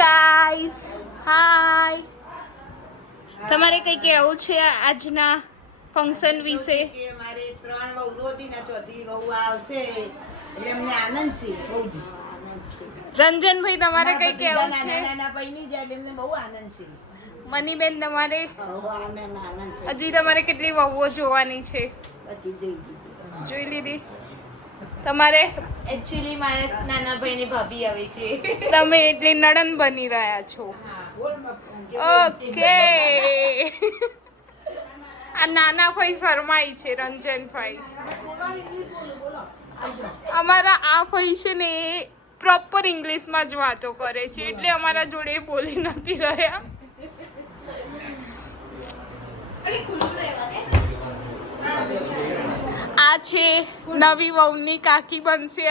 Guys, હાય. તમારે કઈ કહેવું છે આજના ફંક્શન વિશે? મારે 3 વહુ રોતી ને ચોથી વહુ આવશે એટલે અમને આનંદ છે બહુ જ. રંજનભાઈ તમારે કઈ કહેવું છે? નાના પૈની જાય એટલે અમને બહુ આનંદ છે. મનીબેન તમારે? આનંદ હજી તમારે કેટલી વહુઓ જોવાની છે? બધી જોઈ લીધી? તમારે? એકચ્યુઅલી મારે નાના ભાઈની ભાભી આવી છે. તમે એટલી નણંદ બની રહ્યા છો. ઓકે. આ નાના ભાઈ શરમાઈ છે, રંજનભાઈ. અમારા આ ભાઈ છે ને એ પ્રોપર ઇંગ્લિશમાં જ વાતો કરે છે, એટલે અમારા જોડે બોલી નથી રહ્યા. આ છે નવી વહુની કાકી બનશે.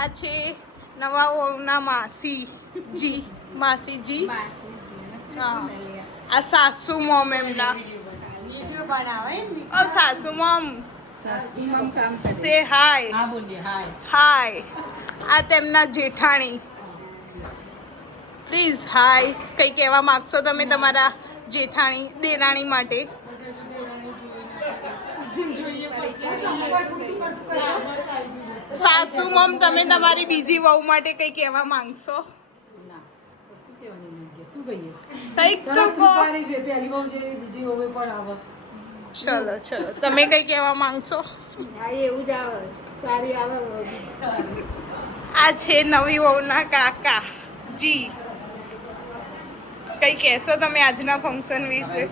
આ છે નવા વહુના માસીજી. હા, આ સાસુ મોમ એમના. ઓ સાસુ મોમ, સે હાય. હા બોલીએ હાય. હાય. આ તેમના જેઠાણી. પ્લીઝ હાય. કંઈ કહેવા માંગશો તમે તમારા જેઠાણી દેરાણી માટે? સાસુ મમ, તમે તમારી બીજી વહુ માટે કઈ કહેવા માંગશો? કંઈક તો કહો. ચલો ચલો, તમે કઈ કહેવા માંગશો? એવું જ આવે, સારી આવે. આ છે નવી વહુના કાકા જી. કઈ કહેશો તમે આજના ફંક્શન વિશે?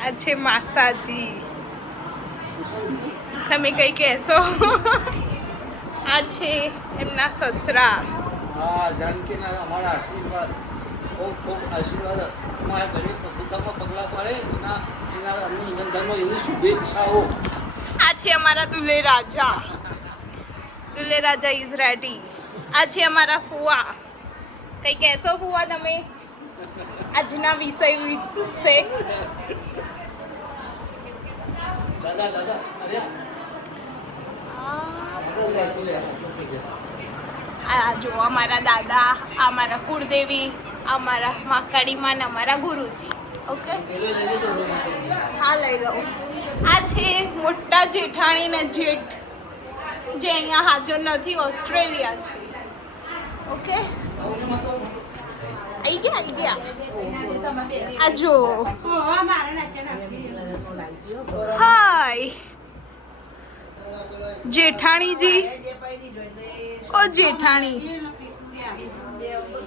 આ છે માસાજી. તમે કઈ કહેશો? આ છે એમના સસરા. હા, જાનકીના અમારા આશીર્વાદ, ખૂબ ખૂબ આશીર્વાદ અમારા ઘરે પોતામાં પગલાં પાડે એના અનુનંદનમાં એની શુભેચ્છાઓ. આ છે અમારા દુલ્હે રાજા. દુલ્હે રાજા ઇઝ રેડી. આ છે અમારા ફુવા. કઈ કહેશો ફુવા તમે આજના વિષય વિશે? દાદા આ જો અમારા દાદા, આ અમારા કુળદેવી, અમારા માકાડીમાં ને અમારા ગુરુજી. ઓકે, હા લઈ લઉં. આ છે મોટા જેઠાણી ને જેઠ, જે અહીંયા હાજર નથી, ઓસ્ટ્રેલિયા છે. ઓકે, આવી ગયા. આ જો હાય જેઠાણીજી. ઓ જેઠાણી,